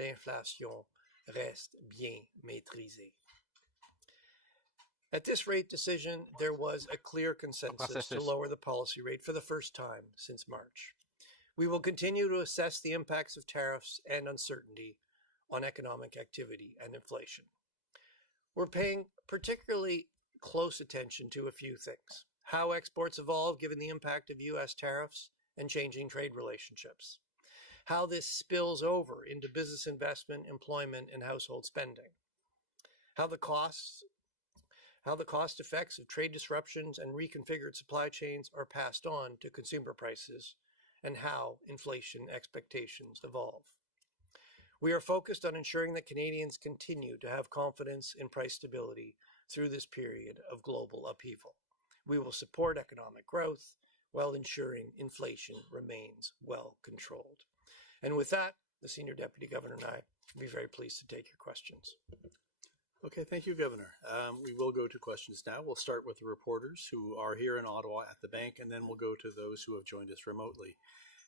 l'inflation reste bien maîtrisée. At this rate decision, there was a clear consensus to lower the policy rate for the first time since March. We will continue to assess the impacts of tariffs and uncertainty on economic activity and inflation. We're paying particularly close attention to a few things. How exports evolve given the impact of U.S. tariffs and changing trade relationships. How this spills over into business investment, employment, and household spending. How the cost effects of trade disruptions and reconfigured supply chains are passed on to consumer prices, and how inflation expectations evolve. We are focused on ensuring that Canadians continue to have confidence in price stability through this period of global upheaval. We will support economic growth while ensuring inflation remains well controlled. And with that, the Senior Deputy Governor and I will be very pleased to take your questions. Okay, thank you, Governor. We will go to questions now. We'll start with the reporters who are here in Ottawa at the bank, and then we'll go to those who have joined us remotely.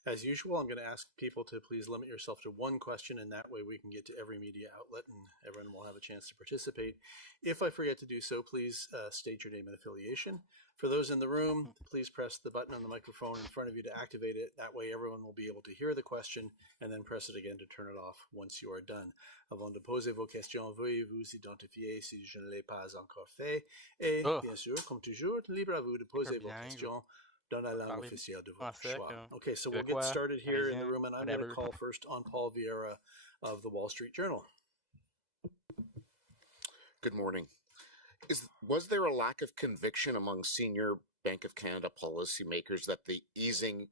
As usual, I'm going to ask people to please limit yourself to one question, and that way we can get to every media outlet and everyone will have a chance to participate. If I forget to do so, please state your name and affiliation. For those in the room, please press the button on the microphone in front of you to activate it. That way everyone will be able to hear the question, and then press it again to turn it off once you are done. Avant de poser vos questions, veuillez vous identifier si je ne l'ai pas encore fait. Et bien sûr, comme toujours, libre à vous de poser vos questions dans la langue officielle de votre choix. Okay, so we'll get started here in the room, and I'm going to call first on Paul Vieira of the Wall Street Journal. Good morning. Was there a lack of conviction among senior Bank of Canada policymakers that the easing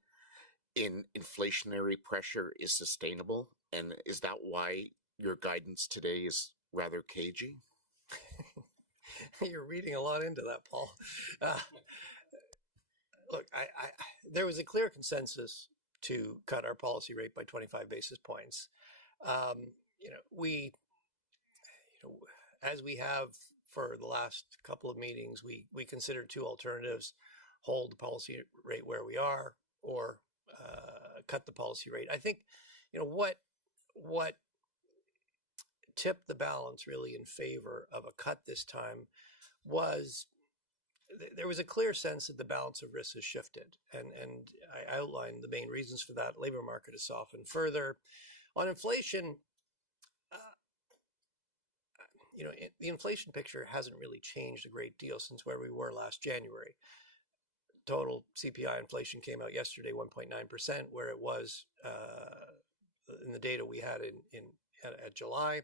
in inflationary pressure is sustainable? And is that why your guidance today is rather cagey? You're reading a lot into that, Paul. Look, there was a clear consensus to cut our policy rate by 25 basis points. As we have for the last couple of meetings, we considered two alternatives: hold the policy rate where we are, or cut the policy rate. I think, what tipped the balance really in favor of a cut this time was there was a clear sense that the balance of risk has shifted, and I outlined the main reasons for that. Labor market has softened further. On inflation, the inflation picture hasn't really changed a great deal since where we were last January. Total CPI inflation came out yesterday, 1.9%, where it was in the data we had at July.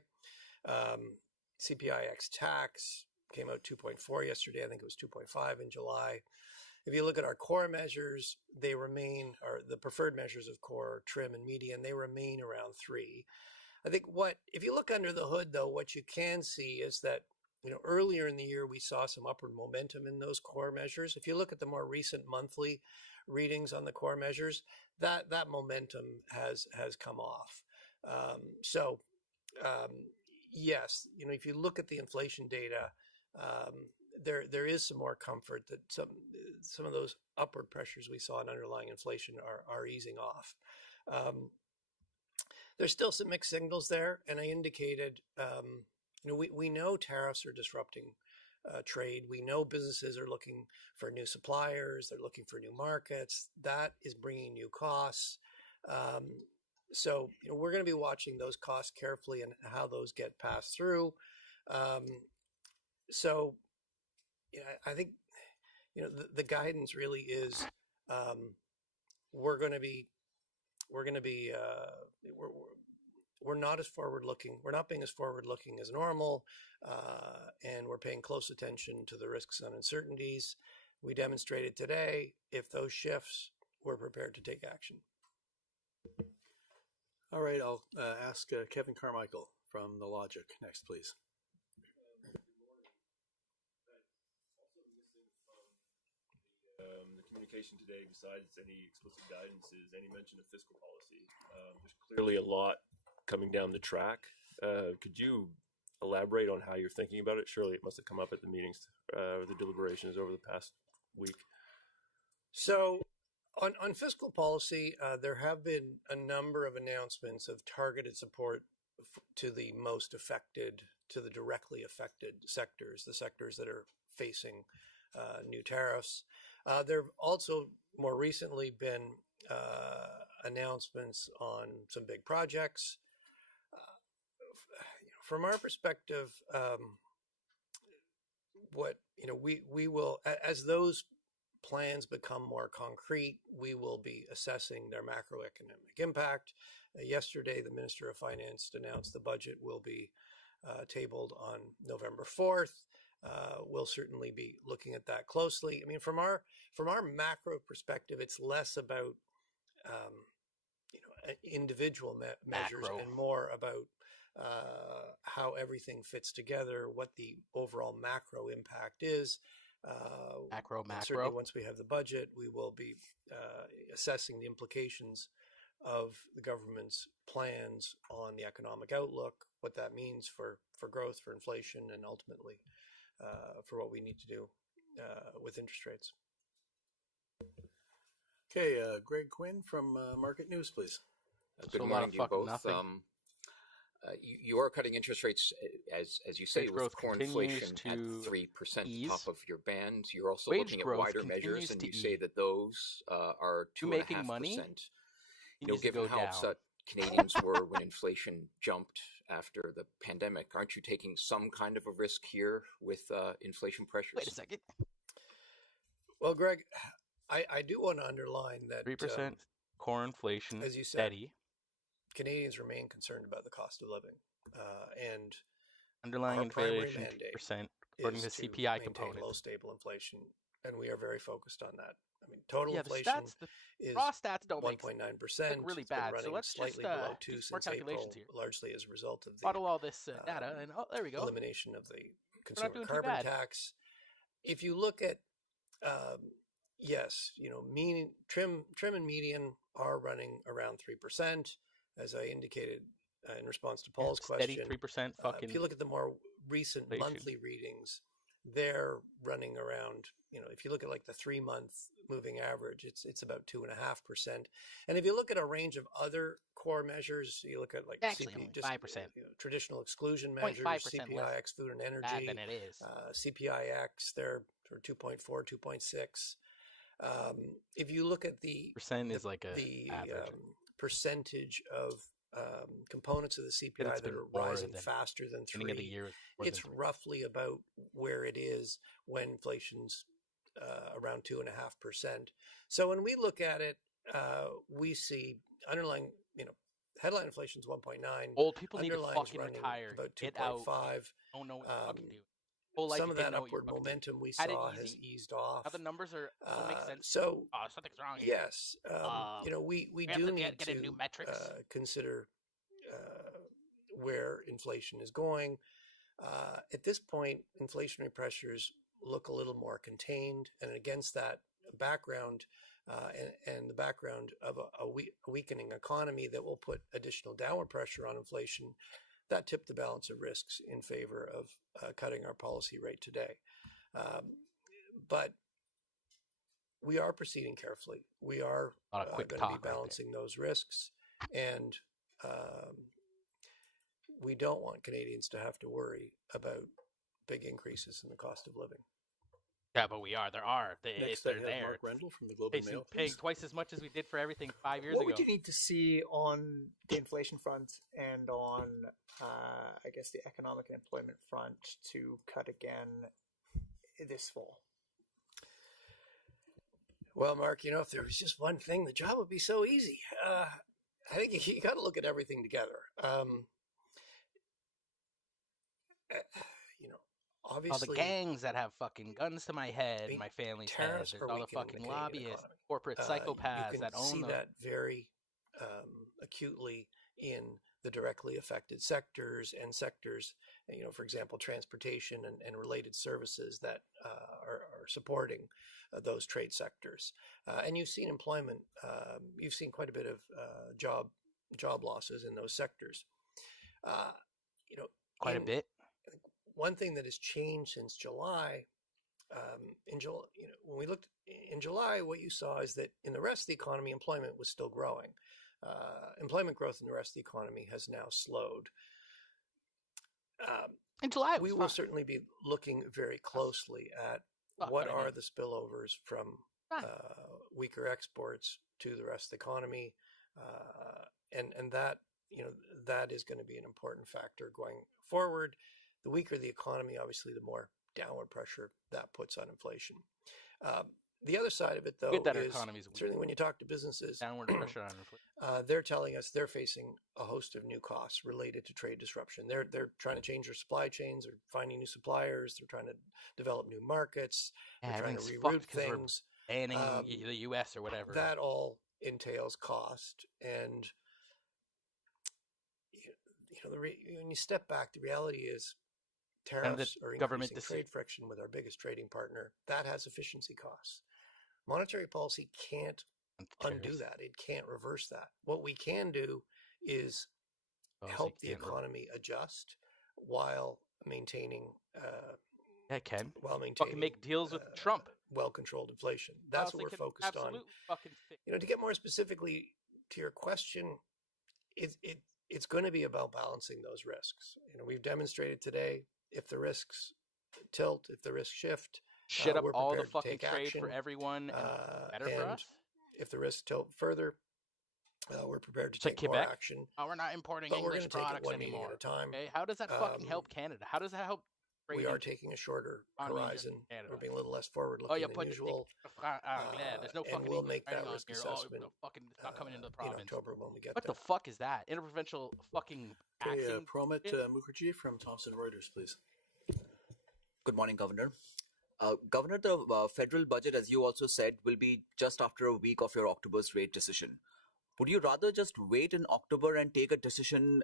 CPI ex tax came out 2.4 yesterday. I think it was 2.5 in July. If you look at our core measures, they remain, or the preferred measures of core, trim and median, they remain around 3. I think if you look under the hood, though, what you can see is that, earlier in the year, we saw some upward momentum in those core measures. If you look at the more recent monthly readings on the core measures, that momentum has come off. Yes, if you look at the inflation data, there is some more comfort that some of those upward pressures we saw in underlying inflation are easing off. There's still some mixed signals there, and I indicated, we know tariffs are disrupting trade. We know businesses are looking for new suppliers. They're looking for new markets. That is bringing new costs. So, we're going to be watching those costs carefully and how those get passed through. So, I think, the guidance really is we're not as forward looking. We're not being as forward looking as normal, and we're paying close attention to the risks and uncertainties. We demonstrated today, if those shifts, we're prepared to take action. All right, I'll ask Kevin Carmichael from The Logic next, please. Good morning. Also missing from the communication today, besides any explicit guidance, is any mention of fiscal policy. There's clearly a lot coming down the track. Could you elaborate on how you're thinking about it? Surely it must have come up at the meetings or the deliberations over the past week. So, on fiscal policy, there have been a number of announcements of targeted support to the most affected, to the directly affected sectors, the sectors that are facing new tariffs. There have also more recently been announcements on some big projects. From our perspective, what we will, as those plans become more concrete, we will be assessing their macroeconomic impact. Yesterday, the Minister of Finance announced the budget will be tabled on November 4th. We'll certainly be looking at that closely. I mean, from our macro perspective, it's less about individual measures and more about how everything fits together, what the overall macro impact is. And certainly once we have the budget, we will be assessing the implications of the government's plans on the economic outlook, what that means for growth, for inflation, and ultimately for what we need to do with interest rates. Okay, Greg Quinn from Market News, please. Good morning to you both. You are cutting interest rates, as you say, with core inflation at 3%, top of your band. You're also looking at wider measures, and you say that those are 2.5%. Given how upset Canadians were when inflation jumped after the pandemic, aren't you taking some kind of a risk here with inflation pressures? Wait a second. Well, Greg, I do want to underline that 3% core inflation, as you said, steady. Canadians remain concerned about the cost of living, and underlying inflation 3%, according to to CPI maintain component. low, stable inflation, and we are very focused on that. I mean, total Yeah, inflation the is raw stats don't 1.9%. really It's been bad. running So let's slightly just below do 2 some more since April, calculations here. largely as a result of the Bottle all this data, and there we go. elimination of the We're not consumer doing too carbon bad. tax. If you look at yes, trim and median are running around 3%, as I indicated in response to Paul's steady question. 3% fucking if you look at the more recent inflation. monthly readings, they're running around, if you look at like the 3-month moving average, it's about 2.5%. And if you look at a range of other core measures, you look at like actually only 5%. Traditional exclusion measures, 0.5% less CPIX, food and energy, bad than it is. CPIX, they're for 2.4, 2.6. If you look at the percent is like average. Percentage of components of the CPI that are rising faster than 3, of the year, it's roughly about where it is when inflation's around 2.5%. So when we look at it, we see underlying, headline inflation is 1.9. Old people need to Underlying's fucking running retire. about Get out. 2.5. Don't know what you're fucking doing. Whole life Some you of didn't that know what you're upward fucking doing. momentum we Had it saw easy? has eased off. How the numbers don't make sense. So something's wrong here. yes, we have do to need get to in new metrics. consider where inflation is going. At this point, inflationary pressures look a little more contained, and against that background and the background of a weakening economy that will put additional downward pressure on inflation, that tipped the balance of risks in favor of cutting our policy rate today. But we are proceeding carefully. We are going to be balancing those risks, and we don't want Canadians to have to worry about big increases in the cost of living. Yeah, but we are. There are. Next, they're I have there. Mark Rendell from the Globe and Mail. Paying twice as much as we did for everything 5 years What ago. would you need to see on the inflation front and on, I guess, the economic and employment front to cut again this fall? Well, Mark, if there was just one thing, the job would be so easy. I think you got to look at everything together. Obviously, all the gangs that have fucking guns to my head, my family's head. There's all the fucking lobbyists, corporate psychopaths that own them. You can see that very acutely in the directly affected sectors and sectors, for example, transportation and related services that are supporting those trade sectors. And you've seen employment, you've seen quite a bit of job losses in those sectors. Quite a bit. One thing that has changed since July, in July, when we looked in July, what you saw is that in the rest of the economy, employment was still growing. employment growth in the rest of the economy has now slowed. In July, we will certainly be looking very closely at what are the spillovers from weaker exports to the rest of the economy, and that that is going to be an important factor going forward. The weaker the economy, obviously, the more downward pressure that puts on inflation. The other side of it, though, is certainly when you talk to businesses, downward pressure on inflation. They're telling us they're facing a host of new costs related to trade disruption. They're trying to change their supply chains. They're finding new suppliers. They're trying to develop new markets. They're trying to reroute things. Banning the U.S. or whatever. That all entails cost, and when you step back, the reality is tariffs are increasing trade friction with our biggest trading partner. That has efficiency costs. Monetary policy can't undo that. It can't reverse that. What we can do is help the economy adjust while maintaining. While maintaining. Make deals with Trump. Well-controlled inflation. That's what we're focused on. To get more specifically to your question, it's going to be about balancing those risks. We've demonstrated today if the risks tilt, if the risks shift, shut up all the fucking trade for everyone and better for us. If the risks tilt further, we're prepared to take more action. Oh, we're not importing English products anymore. At a time. Okay? How does that fucking help Canada? How does that help? We are taking a shorter horizon. We're being a little less forward-looking than usual. There's no fucking. And we'll make that risk assessment. It's not coming into the province. In October when we get there. What the fuck is that? Interprovincial fucking axing? Promit Mukherjee from Thomson Reuters, please. Good morning, Governor. Governor, the federal budget, as you also said, will be just after a week of your October's rate decision. Would you rather just wait in October and take a decision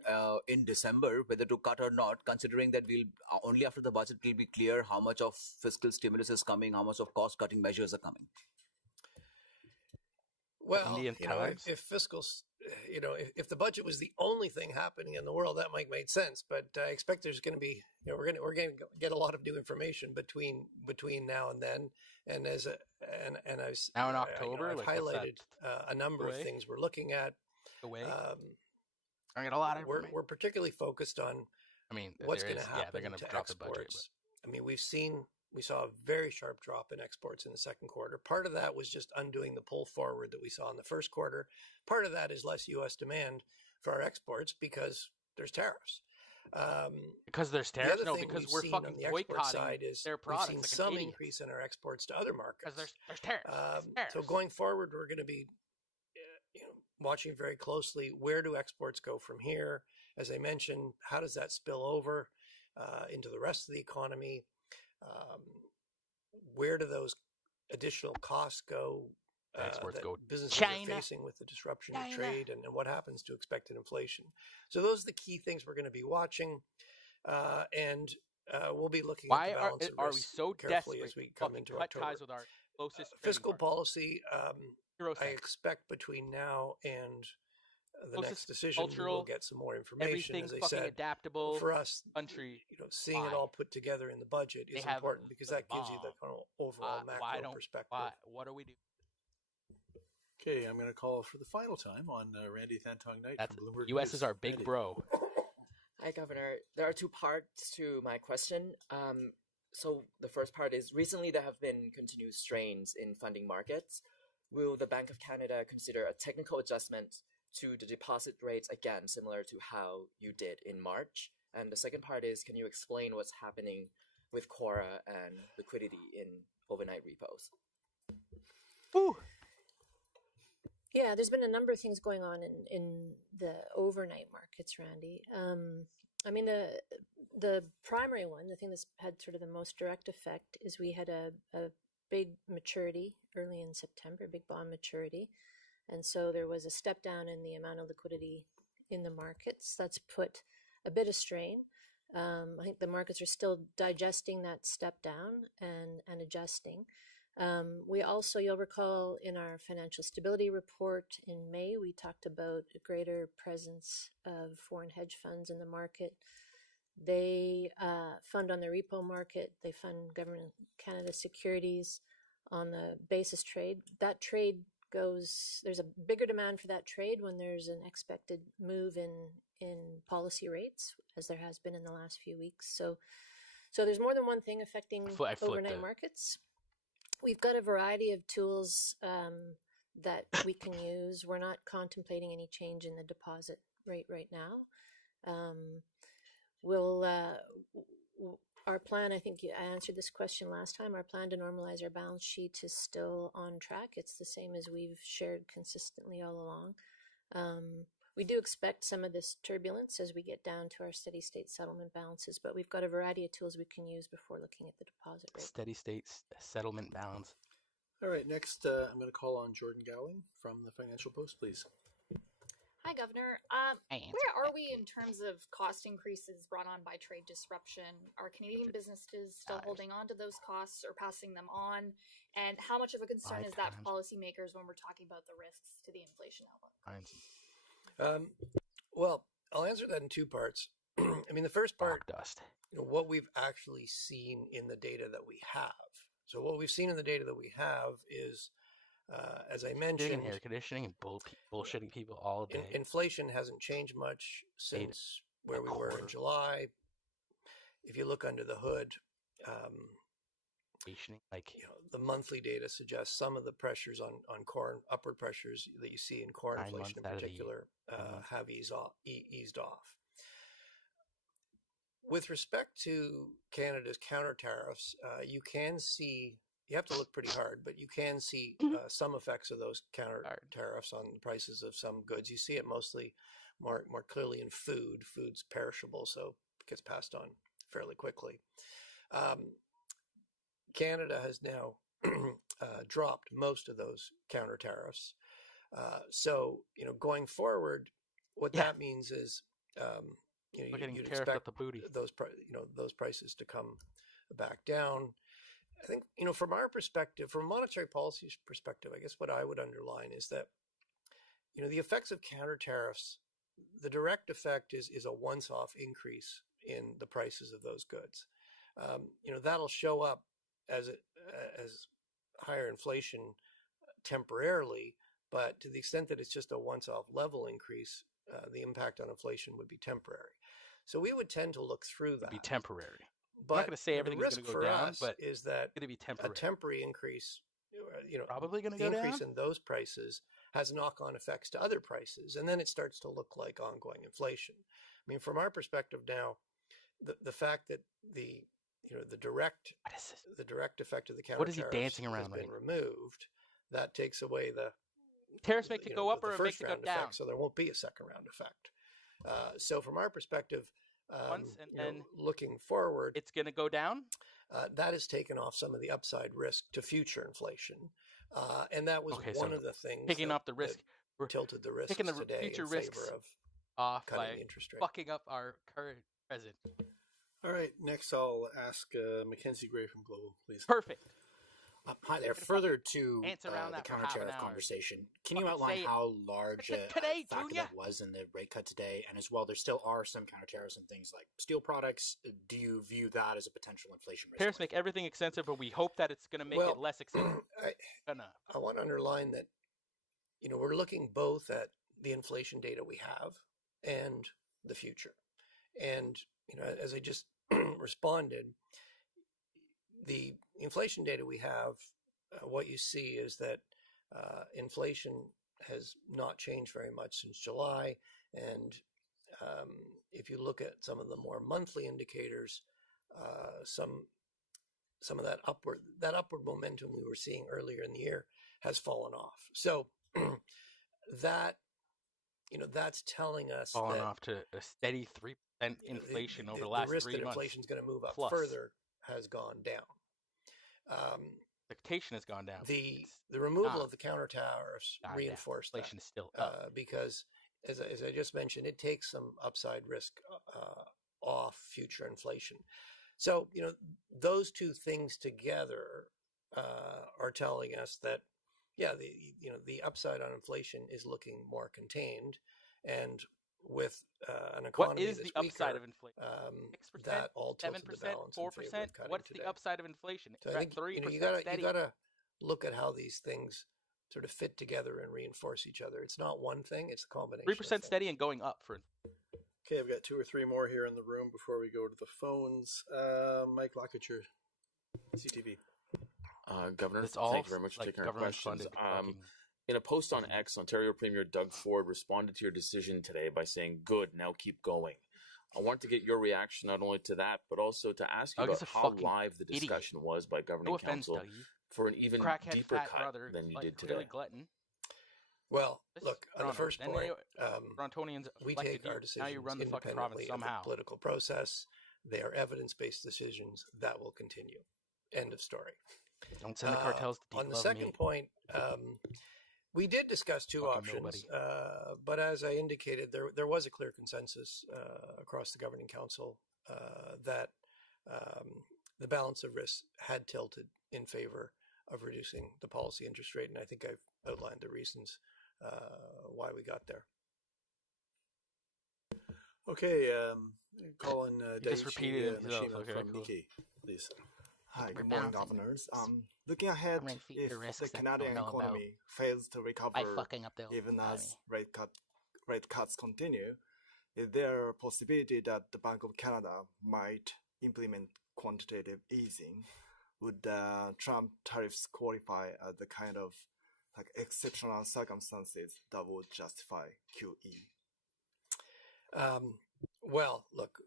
in December whether to cut or not, considering that we'll only after the budget will be clear how much of fiscal stimulus is coming, how much of cost-cutting measures are coming? Well, if fiscal, if the budget was the only thing happening in the world, that might make sense. But I expect there's going to be, we're going to get a lot of new information between now and then. And I've now in October, I've highlighted a number of things we're looking at. I get a lot of we're particularly focused on. What's going to happen they're going to drop the budget. We saw a very sharp drop in exports in the second quarter. Part of that was just undoing the pull forward that we saw in the first quarter. Part of that is less U.S. demand for our exports because there's tariffs. Because there's tariffs? No, because we're fucking boycotting their products. We've seen some increase in our exports to other markets. Because there's tariffs. So going forward, we're going to be watching very closely where do exports go from here. As I mentioned, how does that spill over into the rest of the economy? Where do those additional costs go? Exports go businesses are facing with the disruption of trade and what happens to expected inflation. So those are the key things we're going to be watching, and we'll be looking at the balance of are we so carefully desperate as we come into October. Ties with our closest fiscal policy, I expect between now and the next decision we'll get some more information. As I said, adaptable for us, country, seeing it all put together in the budget is important because that gives you the kind of overall macro perspective. What do we do? Okay, I'm going to call for the final time on Randy Thantong Knight from Bloomberg U.S. News. is our big bro. Hi, Governor. There are two parts to my question. So the first part is, recently there have been continuous strains in funding markets. Will the Bank of Canada consider a technical adjustment to the deposit rates again, similar to how you did in March? And the second part is, can you explain what's happening with Quora and liquidity in overnight repos? Ooh. Yeah, there's been a number of things going on in the overnight markets, Randy. The primary one, the thing that's had sort of the most direct effect, is we had a big maturity early in September, big bond maturity. And so there was a step down in the amount of liquidity in the markets. That's put a bit of strain. I think the markets are still digesting that step down and adjusting. We also, you'll recall in our financial stability report in May, we talked about a greater presence of foreign hedge funds in the market. They fund on the repo market. They fund Government of Canada securities on the basis trade. That trade there's a bigger demand for that trade when there's an expected move in policy rates, as there has been in the last few weeks. So there's more than one thing affecting overnight markets. We've got a variety of tools that we can use. We're not contemplating any change in the deposit rate right now. Our plan, I think I answered this question last time, our plan to normalize our balance sheet is still on track. It's the same as we've shared consistently all along. We do expect some of this turbulence as we get down to our steady state settlement balances, but we've got a variety of tools we can use before looking at the deposit rate. Steady state settlement balance. All right, next I'm going to call on Jordan Gowling from the Financial Post, please. Hi, Governor. Where are we in terms of cost increases brought on by trade disruption? Are Canadian businesses still holding on to those costs or passing them on? And how much of a concern is that for policymakers when we're talking about the risks to the inflation outlook? Well, I'll answer that in two parts. I mean, the first part, what we've actually seen in the data that we have. So what we've seen in the data that we have is, as I mentioned, air conditioning and bullshitting people all day. Inflation hasn't changed much since where we were in July. If you look under the hood, the monthly data suggests some of the pressures on corn, upward pressures that you see in corn inflation in particular, have eased off. With respect to Canada's counter tariffs, you have to look pretty hard, but you can see some effects of those counter tariffs on the prices of some goods. You see it mostly more clearly in food. Food's perishable, so it gets passed on fairly quickly. Canada has now dropped most of those counter tariffs. So, going forward, what that means is, you'd expect those prices to come back down. I think, from our perspective, from a monetary policy perspective, I guess what I would underline is that, the effects of counter tariffs, the direct effect is a once-off increase in the prices of those goods. That'll show up as higher inflation temporarily, but to the extent that it's just a once-off level increase, the impact on inflation would be temporary. So we would tend to look through that. Be temporary. But I'm not going to say everything's going to go down, but is that it's going to be temporary. A temporary increase, probably going to go down. The increase in those prices has knock-on effects to other prices, and then it starts to look like ongoing inflation. I mean, from our perspective now, the fact that the direct effect of the counter tariffs has been removed, that takes away the tariffs make it go up or make it go down. Effect, so there won't be a second round effect. So from our perspective, looking forward, it's going to go down. That has taken off some of the upside risk to future inflation, and that was one of the things picking up the risk. We're tilted the risk picking the today future in risks favor of off cutting by the interest rate. Fucking up our current present. All right, next I'll ask Mackenzie Gray from Global, please. Perfect. Hi there. Further to the that counter tariff conversation, can you outline how large a factor that was in the rate cut today? And as well, there still are some counter tariffs and things like steel products. Do you view that as a potential inflation risk? Tariffs make everything expensive, but we hope that it's going to make it less expensive. I want to underline that, we're looking both at the inflation data we have and the future. And, as I just responded, the inflation data we have, what you see is that inflation has not changed very much since July. And if you look at some of the more monthly indicators, some of that upward momentum we were seeing earlier in the year has fallen off. So that's telling us fallen off to a steady 3% inflation over the last 3 months. The risk that inflation is going to move up further has gone down. Expectation has gone down. The removal of the counter tariffs reinforced inflation is still up. Because, as I just mentioned, it takes some upside risk off future inflation. So those two things together are telling us that the upside on inflation is looking more contained, and with an economy what is the upside of inflation? 6%, that all tilted 7%, the balance 4%. In favor of cutting What's today. the upside of inflation? So I think 3% you got to look at how these things sort of fit together and reinforce each other. It's not one thing; it's a combination. 3% steady and going up for. Okay, I've got 2 or 3 more here in the room before we go to the phones. Mike Lockacher, CTV. Governor, thank you very much for taking our questions. In a post on X, Ontario Premier Doug Ford responded to your decision today by saying, "Good, now keep going." I want to get your reaction not only to that, but also to ask you about how live the discussion was by Governing Council for an even deeper cut than you did today. Well, look, on the first point, we take our decisions independently of the political process. They are evidence-based decisions that will continue. End of story. Don't send the cartels to on the second point, we did discuss 2 options, but as I indicated, there was a clear consensus across the Governing Council that the balance of risks had tilted in favor of reducing the policy interest rate, and I think I've outlined the reasons why we got there. Okay, Colin just repeated from Nikkei, please. Hi, good morning, governors. Looking ahead, if the Canadian economy fails to recover, even as rate cuts continue, is there a possibility that the Bank of Canada might implement quantitative easing? Would Trump tariffs qualify as the kind of exceptional circumstances that would justify QE? Well, look,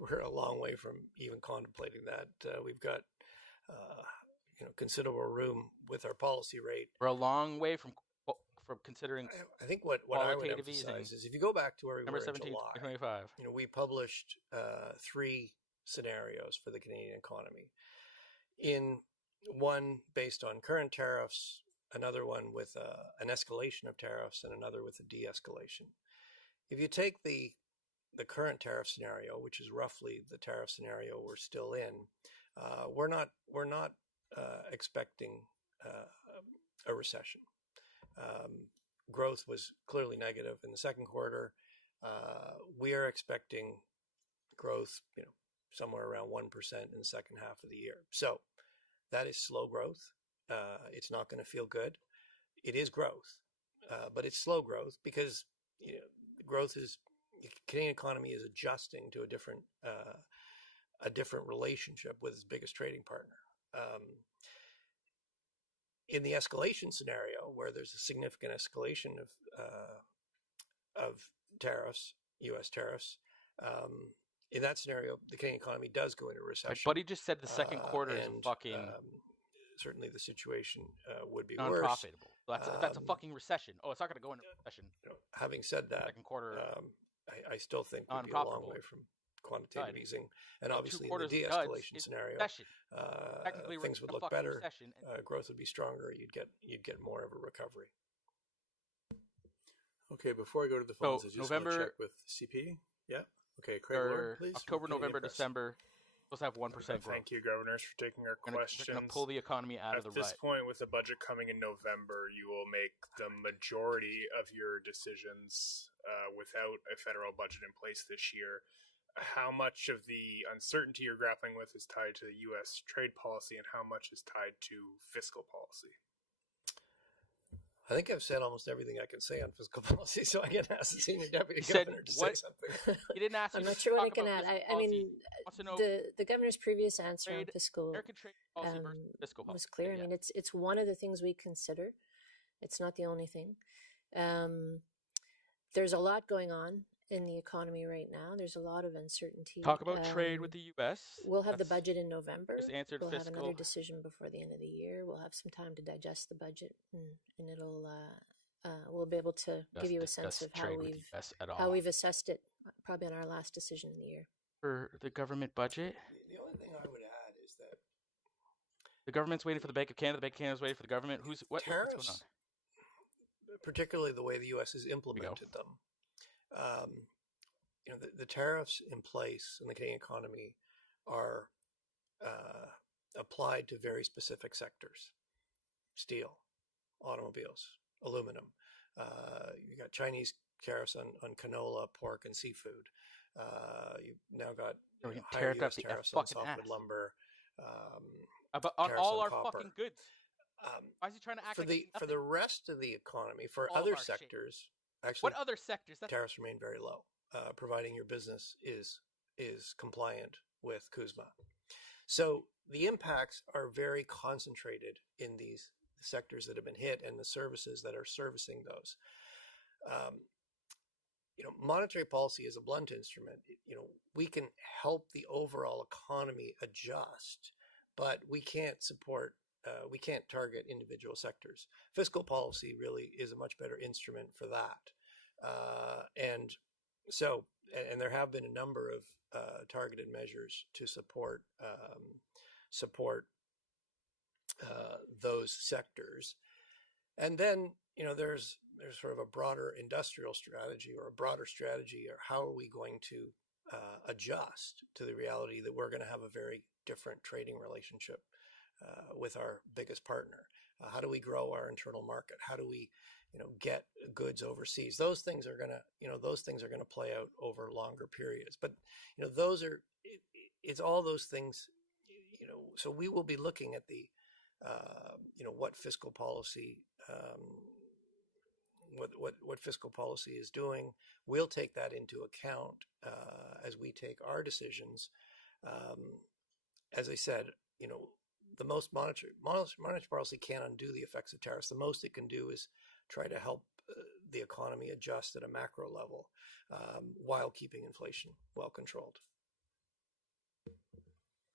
we're a long way from even contemplating that. We've got, considerable room with our policy rate. We're a long way from considering. I think what I would emphasize is if you go back to where we were in July, we published 3 scenarios for the Canadian economy. In one based on current tariffs, another one with an escalation of tariffs, and another with a de-escalation. If you take the current tariff scenario, which is roughly the tariff scenario we're still in, we're not expecting a recession. Growth was clearly negative in the second quarter. We are expecting growth, somewhere around 1% in the second half of the year. So that is slow growth. It's not going to feel good. It is growth, but it's slow growth because growth is. The Canadian economy is adjusting to a different relationship with its biggest trading partner. In the escalation scenario, where there's a significant escalation of tariffs, U.S. tariffs, in that scenario, the Canadian economy does go into recession. But he just said the second quarter is fucking. Certainly, the situation would be non-profitable. worse. That's a fucking recession. Oh, it's not going to go into recession. Having said that, second quarter. I still think we'd be a long way from quantitative easing, and obviously in the de-escalation scenario, things would look better. Growth would be stronger. You'd get more of a recovery. Okay, before I go to the phones, I just want to check with CP. Yeah. Okay, Craig Lord, please. October, November, December. Supposed to have 1% growth. Thank you, governors, for taking our questions. We're going to pull the economy out of the rut. At this point, with the budget coming in November, you will make the majority of your decisions without a federal budget in place this year. How much of the uncertainty you're grappling with is tied to the U.S. trade policy, and how much is tied to fiscal policy? I think I've said almost everything I can say on fiscal policy, so I can ask the senior deputy governor to say something. He didn't ask. I'm not sure what I can add. I mean, the governor's previous answer on fiscal was clear. I mean, it's one of the things we consider. It's not the only thing. There's a lot going on in the economy right now. There's a lot of uncertainty. Talk about trade with the U.S. We'll have the budget in November. We'll have another decision before the end of the year. We'll have some time to digest the budget, and it'll we'll be able to give you a sense of how we've assessed it, probably on our last decision in the year. For the government budget? The only thing I would add is that the government's waiting for the Bank of Canada. The Bank of Canada's waiting for the government. What's going on? Particularly the way the U.S. has implemented them. The tariffs in place in the Canadian economy are applied to very specific sectors: steel, automobiles, aluminum. You got Chinese tariffs on canola, pork, and seafood. You've now got higher U.S. tariffs on softwood lumber. On all our fucking goods. Why is he trying to act for the rest of the economy, for all other sectors? Actually, what other sectors? Tariffs remain very low, providing your business is compliant with CUSMA. So the impacts are very concentrated in these sectors that have been hit and the services that are servicing those. Monetary policy is a blunt instrument. We can help the overall economy adjust, but we can't target individual sectors. Fiscal policy really is a much better instrument for that. And there have been a number of targeted measures to support those sectors. And then, there's sort of a broader industrial strategy or a broader strategy, or how are we going to adjust to the reality that we're going to have a very different trading relationship with our biggest partner? How do we grow our internal market? How do we, get goods overseas? Those things are going to play out over longer periods. But, it's all those things, so we will be looking at the, what fiscal policy, what fiscal policy is doing. We'll take that into account as we take our decisions. As I said, the most monetary policy can't undo the effects of tariffs. The most it can do is try to help the economy adjust at a macro level while keeping inflation well controlled.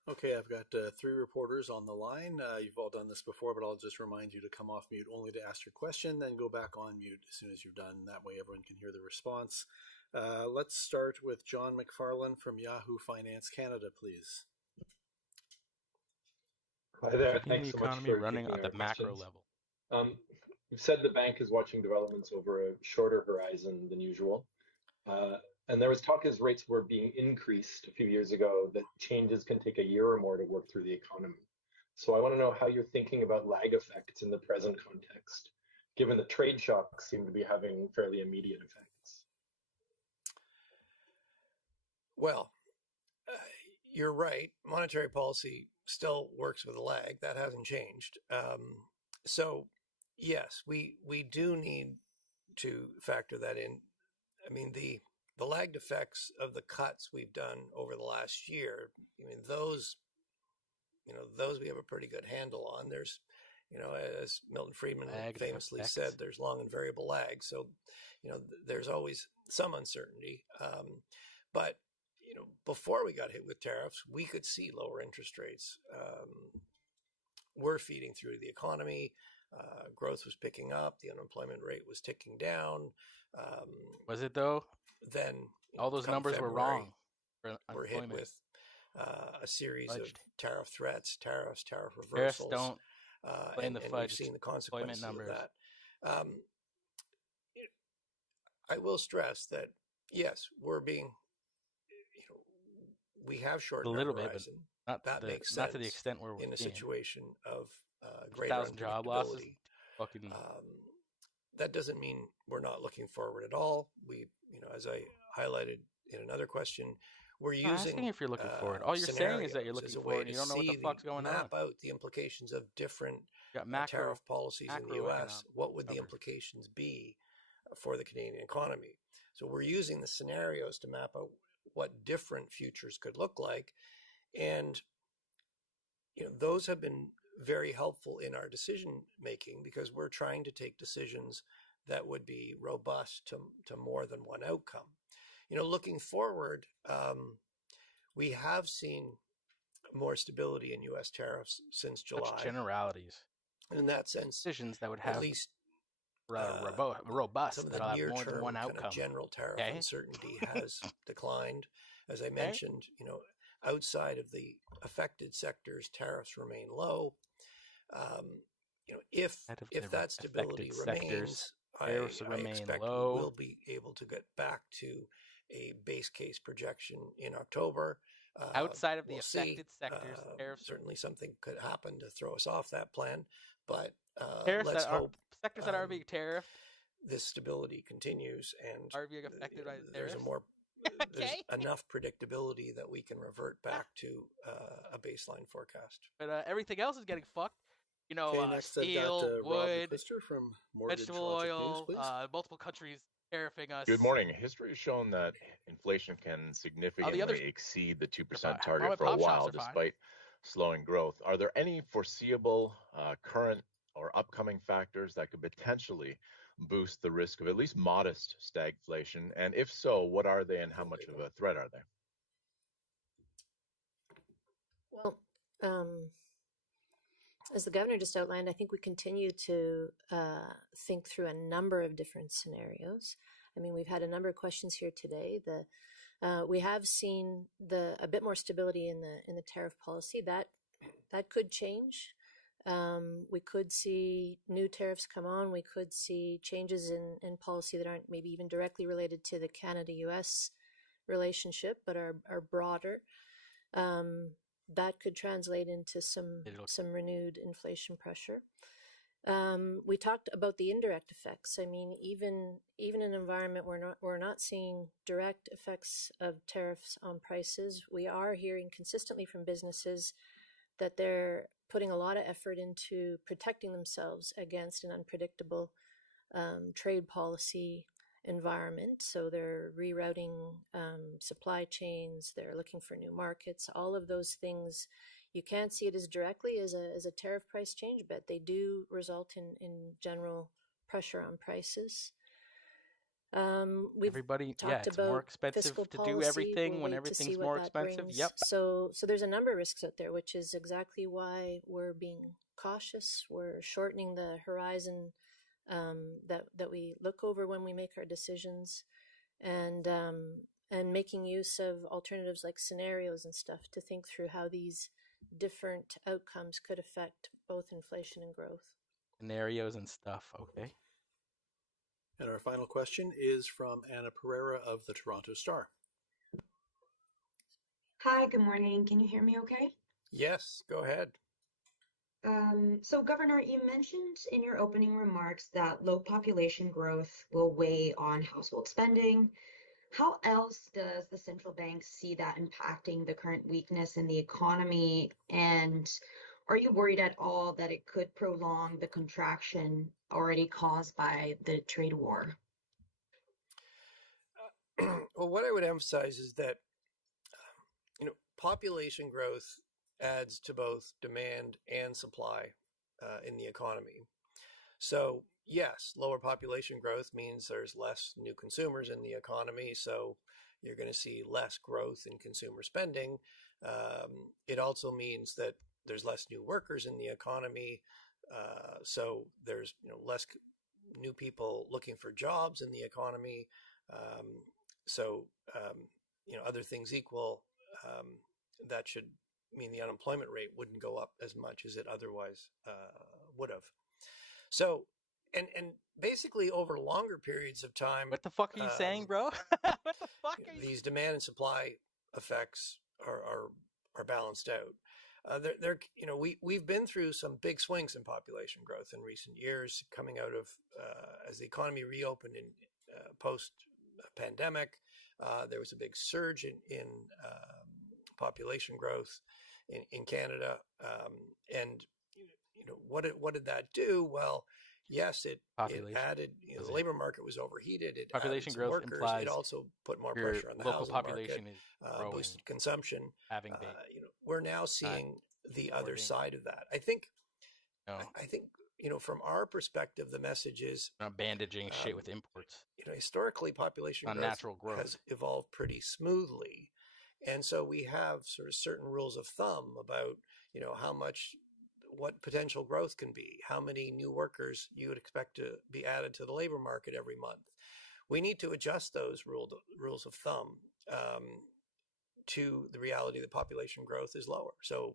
Okay, I've got 3 reporters on the line. You've all done this before, but I'll just remind you to come off mute only to ask your question, then go back on mute as soon as you're done. That way everyone can hear the response. Let's start with John McFarlane from Yahoo Finance Canada, please. Hi there. Thanks so much for running at the macro level. You've said the bank is watching developments over a shorter horizon than usual. And there was talk as rates were being increased a few years ago that changes can take a year or more to work through the economy. So I want to know how you're thinking about lag effects in the present context, given the trade shocks seem to be having fairly immediate effects. Well, you're right. Monetary policy still works with a lag. That hasn't changed. So, yes, we do need to factor that in. I mean, the lagged effects of the cuts we've done over the last year, those we have a pretty good handle on. There's, as Milton Friedman famously said, there's long and variable lag. So, there's always some uncertainty. But, before we got hit with tariffs, we could see lower interest rates. We're feeding through the economy. Growth was picking up. The unemployment rate was ticking down. Was it though? Then all those numbers were wrong. We're hit with a series of tariff threats, tariff reversals. Tariffs don't blame the fudge. We've seen the consequences numbers. of that. I will stress that yes, we're being, we have shortened our horizon. But that makes sense. Not to the extent where we're in a situation of greater 1,000 job losses. Fucking. That doesn't mean we're not looking forward at all. We, as I highlighted in another question, we're using. Asking if you're looking forward. All you're saying is that you're looking forward. And you don't know what the fuck's going on. Map out the implications of different tariff policies in the U.S. What would the implications be for the Canadian economy? So we're using the scenarios to map out what different futures could look like, and those have been very helpful in our decision making because we're trying to take decisions that would be robust to more than one outcome. Looking forward, we have seen more stability in U.S. tariffs since July. Such generalities. In that sense, decisions that would have at least robust, some of that'll the have more than one outcome. Kind of general tariff uncertainty has declined. As I mentioned, outside of the affected sectors, tariffs remain low. If that stability remains, I expect we will be able to get back to a base case projection in October. Outside of the affected sectors, certainly something could happen to throw us off that plan. But let's hope sectors that are being tariffed, this stability continues, and are being affected by there's there's enough predictability that we can revert back to a baseline forecast. But everything else is getting fucked. next steel, I've got, wood, from vegetable oil, multiple countries tariffing us. Good morning. History has shown that inflation can significantly exceed the 2% target for a while, despite slowing growth. Are there any foreseeable current or upcoming factors that could potentially boost the risk of at least modest stagflation? And if so, what are they and how much of a threat are they? Well, as the governor just outlined, I think we continue to think through a number of different scenarios. I mean, we've had a number of questions here today. We have seen a bit more stability in the tariff policy. That could change. We could see new tariffs come on. We could see changes in policy that aren't maybe even directly related to the Canada-US relationship, but are broader. That could translate into some renewed inflation pressure. We talked about the indirect effects. I mean, even in an environment where we're not seeing direct effects of tariffs on prices, we are hearing consistently from businesses that they're putting a lot of effort into protecting themselves against an unpredictable trade policy environment. So they're rerouting supply chains, they're looking for new markets, all of those things. You can't see it as directly as a tariff price change, but they do result in general pressure on prices. Everybody, it's more expensive to do everything when everything's more expensive. Yep. So there's a number of risks out there, which is exactly why we're being cautious. We're shortening the horizon that we look over when we make our decisions, and making use of alternatives like scenarios and stuff to think through how these different outcomes could affect both inflation and growth. Scenarios and stuff, okay. And our final question is from Anna Pereira of the Toronto Star. Hi, good morning. Can you hear me okay? Yes, go ahead. So, Governor, you mentioned in your opening remarks that low population growth will weigh on household spending. How else does the central bank see that impacting the current weakness in the economy? And are you worried at all that it could prolong the contraction already caused by the trade war? Well, what I would emphasize is that, population growth adds to both demand and supply in the economy. So yes, lower population growth means there's less new consumers in the economy, so you're going to see less growth in consumer spending. It also means that there's less new workers in the economy, so there's less new people looking for jobs in the economy. Other things equal, that should mean the unemployment rate wouldn't go up as much as it otherwise would have. So, and basically over longer periods of time. What the fuck are you saying, bro? What the fuck are you? These demand and supply effects are balanced out. We've been through some big swings in population growth in recent years, coming out of as the economy reopened in post-pandemic. There was a big surge in population growth in Canada, and what did that do? Well, yes, it added. The labor market was overheated. It population added growth workers. Implies it also put more pressure on the local housing population market, is boosted consumption. Having we're now seeing the other side of that. I think from our perspective, the message is not bandaging shit with imports. Historically, population growth has evolved pretty smoothly. And so we have sort of certain rules of thumb about, what potential growth can be, how many new workers you would expect to be added to the labor market every month. We need to adjust those rules of thumb to the reality that population growth is lower. So,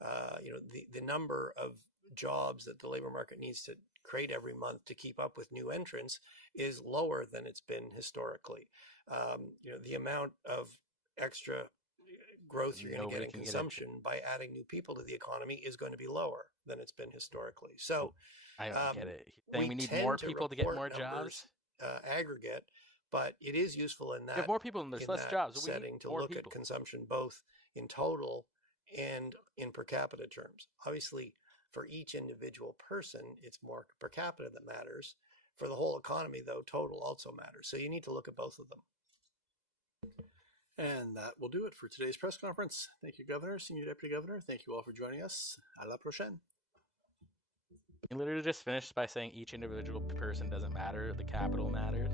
the number of jobs that the labor market needs to create every month to keep up with new entrants is lower than it's been historically. The amount of extra growth you're going to get in consumption by adding new people to the economy is going to be lower than it's been historically. So I don't get it. We need more people to get more jobs. Aggregate, but it is useful in that. If more people and there's less jobs. Setting to look at consumption both in total and in per capita terms. Obviously, For each individual person, it's more per capita that matters. For the whole economy, though, total also matters. So you need to look at both of them. And that will do it for today's press conference. Thank you, Governor, Senior Deputy Governor. Thank you all for joining us. À la prochaine. You literally just finished by saying each individual person doesn't matter. The capital matters.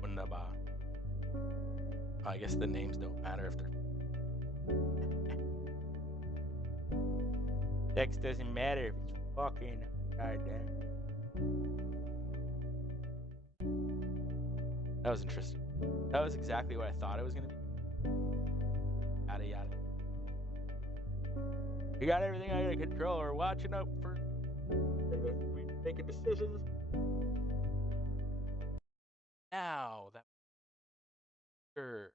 Wunderbar. I guess the names don't matter if they're... Text doesn't matter if it's fucking goddamn. That was interesting. That was exactly what I thought it was going to be. Yada yada. We got everything under control. We're watching out for we making decisions. Now that sure.